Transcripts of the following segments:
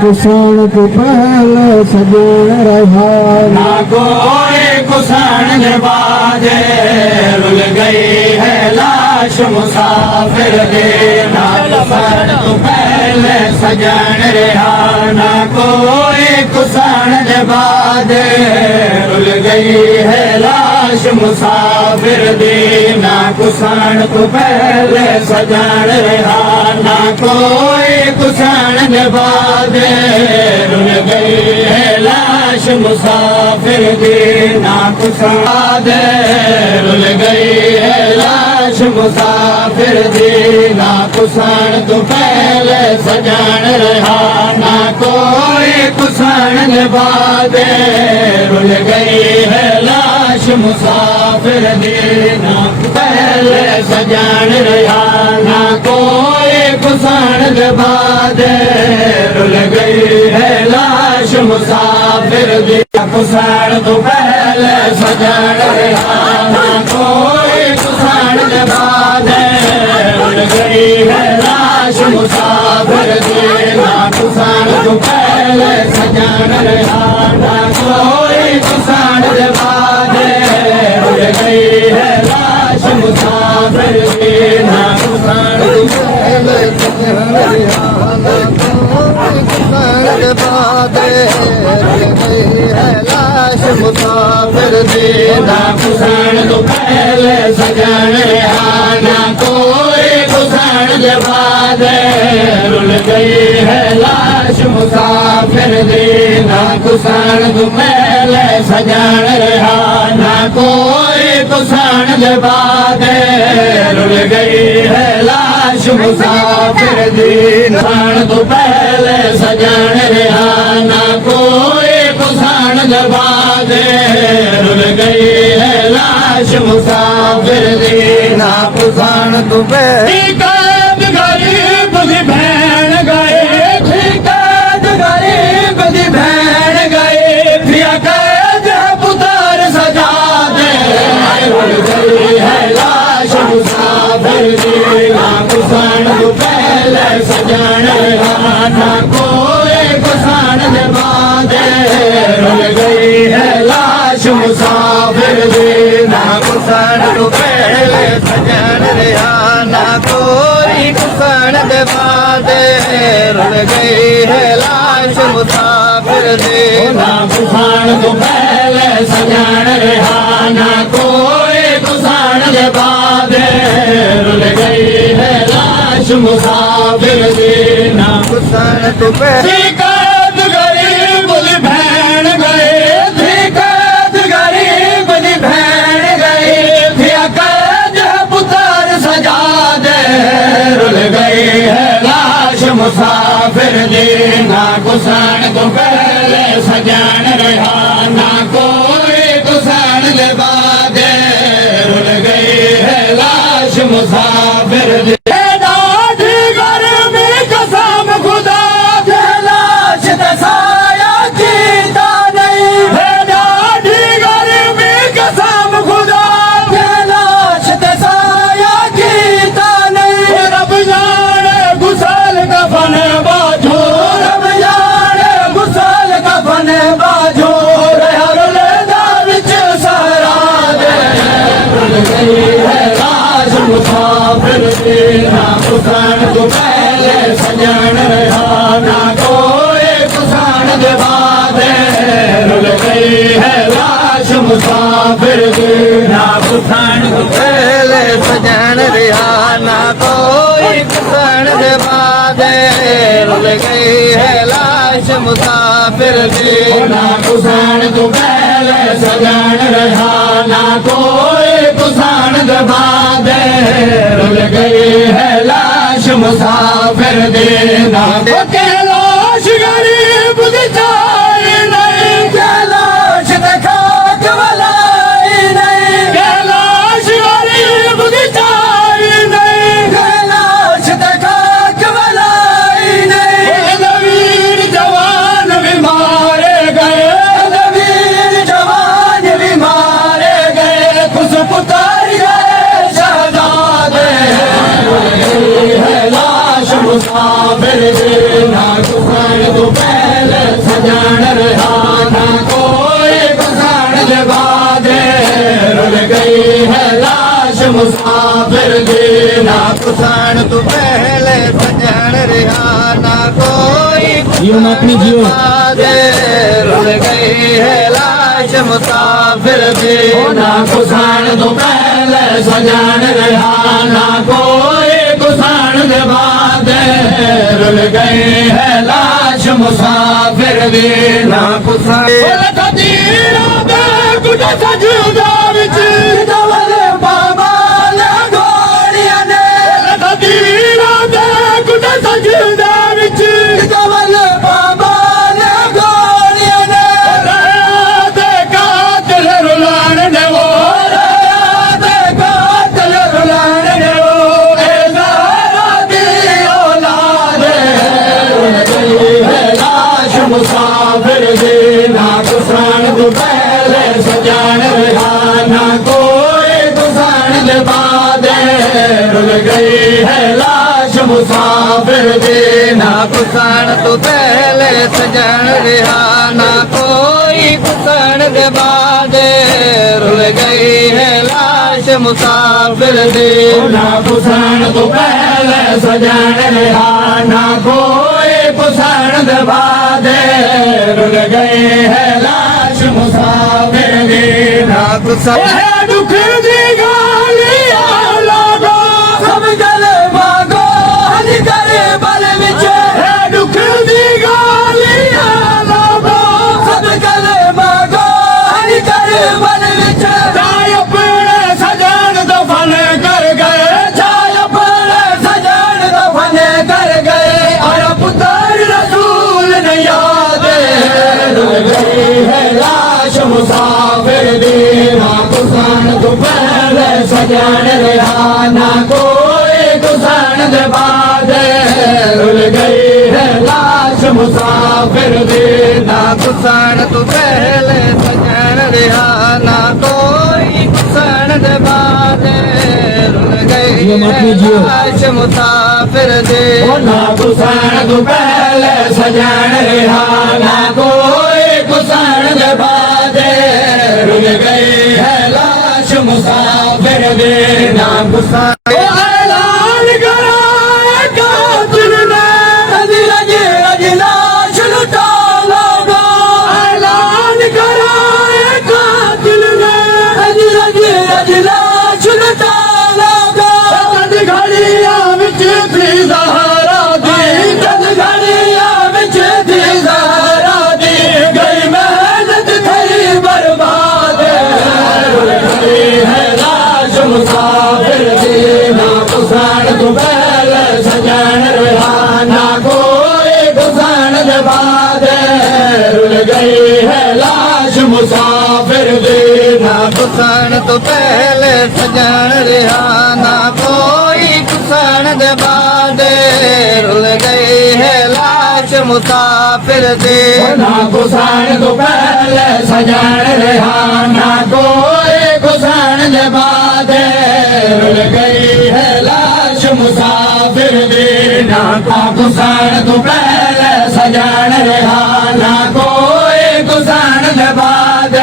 कुसण के पहले सजण रहा ना कोई कुसण के बाद रुल गई है लाश मुसाफिर दे ना कुसण तो पहले सजण रहा ना कोई कुसण के बाद रुल गई है लाश मुसाफिर दे ना कुसण तो पहले सजण रहा ना कोई कुसण के बाद रुल गई है लाश मुसाफिर दे ना कुसण रुल गई है लाश मुसाफिर दे ना कुसण तो पहले सजण रहा ना कोई कुसण के बाद रुल गई है लाश मुसाफिर दे ना पहले सजण रहा ना कोई कुसण के बाद रुल गई है लाश मुसाफिर दे कुसण तो पहले सजण रहा ना कोई कुसण के बाद रुल गई है लाश मुसाफिर दे ना कुसण तो पहले सजण रहा ना कोई कुसण के बाद रुल गई है लाश मुसाफिर दे ना कुसण तो पहले सजण रहा ना कोई कुसण के बाद रुल गई है लाश मुसाफिर दे ना कुसण तो पहले सजण रहा ना कोई कुसण के बाद रुल गई है लाश मुसाफिर दे ना कुसण तो पहले सजण रहा ना कोई कुसण के बाद रुल गई है लाश मुसाफिर दे कुसण तो पहले सजण रहा ना कोई कुसण के बाद रुल गई है लाश मुसाफिर दे ना कुसण तो पहले गरीब दी भैन गए ठिकाद गरीब दी भैन गए प्रिया कैद पुत्र सजा दे रुल गई है लाश मुसाफिर दे ना कुसण तो पहले सजण रहा ना कोई कुसण के बाद रुल गई है लाश मुसाफिर दे ना कुसण तो पहले सजण रहा ना कोई कुसण के बाद रुल गई है लाश मुसाफिर दे ना कुसण तो पहले सजण रहा ना कोई कुसण के बाद रुल गई है लाश मुसाफिर दे ना कुसण तो पहले गरीब दी भैन गए ठिकाद गरीब दी भैन गए प्रिया कैद पुत्र सजा दे रुल गई है लाश मुसाफिर दे ना कुसण तो पहले सजण रहा ना कोई कुसण के बाद रुल गई है लाश मुसाफिर दे दाढ़ी गर्मी कसम खुदा दे लाश दसाया जीता नहीं है दाढ़ी गर्मी कसम खुदा दे लाश दसाया जीता नहीं रब जाने गुसल कफन बाजो रब जाने गुसल कफन बाजो रुल दाविच सहरा दे रुल गई है लाश मुसाफिर दे ना कुसण तो पहले सजण रहा ना कोई कुसण के बाद रुल गई है लाश मुसाफिर दे ना कुसण तो पहले सजण रहा ना कोई कुसण के बाद रुल गई है लाश मुसाफिर दे ना कुसण तो पहले सजण रहा ना कोई कुसण के बाद रुल गई है लाश मुसाफिर दे ना कैलाश गरीब दी चाई नहीं कैलाश खाक वलाई नहीं कैलाश गरीब दी चाई नहीं कैलाश खाक वलाई नहीं नवीर जवान भी मारे गए नवीर जवान भी मारे गए खुश पुकार गए शहजादे मुसाफिर दे ना कुसाण तू पहले सजन रिहा ना कोई जियो मातमी जियो दे रुल गई है लाश मुसाफिर भी ना कुसाण तू पहले सजन रिहा ना कोई कुसाण दे बाद रुल गई है लाश मुसाफिर भी ना कुसाण कुछ सजदा विच दवल बाबा लगोड़िया ने तदीरा दे कुछ सजदा विच दवल बाबा लगोड़िया ने दे कातिल रुलान ने वो दे कातिल रुलान ने वो ए ज़हरा दी औलाद रुल गई है लाश मुसाफिर दी ना कुसाण तू पहले सजान रहा ना कोई कुसाण दे बाद रुल गई है लाश मुसाफिर दी ना कुसाण तू पहले सजान रहा ना कोई कुसाण दे बाद रुल गई है लाश मुसाफिर दी ना कुसाण तू पहले सजान रहा ना कोई कुसाण दे बाद रुल गई है लाश मुसाफिर दी ना कुसाण दुख दी गालिया लोगो सब गले मांगो हज करे बल विच दुख दी गालिया लोगो सब गले मांगो हज करे बल विच चाय अपने सजन दफन कर गए चाय अपने सजन दफन कर गए और पुत्र रसूल ने याद रुल गई है लाश मुसाफिर दी ना कुसाण तू पहले सजन रहा ना कोई कुसाण दे बाद रुल गई है लाश मुसाफिर दी ना कुसाण तू पहले सजन रहा ना कोई कुसाण दे बाद रुल गई है लाश मुसाफिर दी ना कुसाण तू पहले सजन रहा ना कोई कुसाण दे बाद रुल गई है लाश मुसाफिर दे ना कुसाण ऐलान कराए कातिल ने रज रज लाश लुटा लोगो ऐलान कराए कातिल ने रज रज लाश लुटा लोगो जद घड़िया विच थी ज़हरा दी जद घड़िया विच थी ज़हरा दी गई मेहनत थई बर्बाद रुल गई है लाश मुसाफिर दी ना कुसाण तू पहले सजन रहा ना कोई कुसाण दे बाद रुल गई है लाश मुसाफिर दी ना कुसाण तू पहले सजन रहा ना कोई कुसाण दे बाद रुल गई है लाश मुसाफिर दी ना कुसाण तू पहले सजन रहा ना कोई कुसाण दे बाद रुल गई है लाश मुसाफिर दी ना कुसाण तू पहले सजन रहा ना कोई कुसाण दे बाद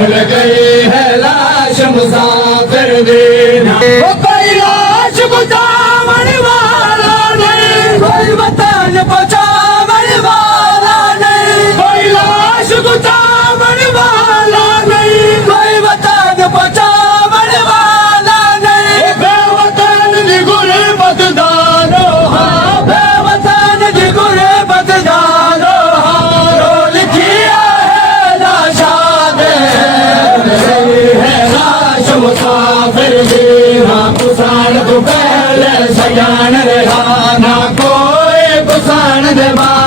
रुल गई है लाश मुसाफिर दी ना कोई लाश बुझावन वाला नहीं कोई वतन बचावन वाला नहीं कोई लाश बुझावन वाला नहीं कोई वतन बचावन वाला नहीं बेवतन दी गुरबत दानो हाँ बेवतन दी गुरबत दानो हाँ रो लिखिया है लाशाद है लाश मुसाफिर दी ना कुसाण तू पहले सजान रहा ना कोई कुसाण दे बाद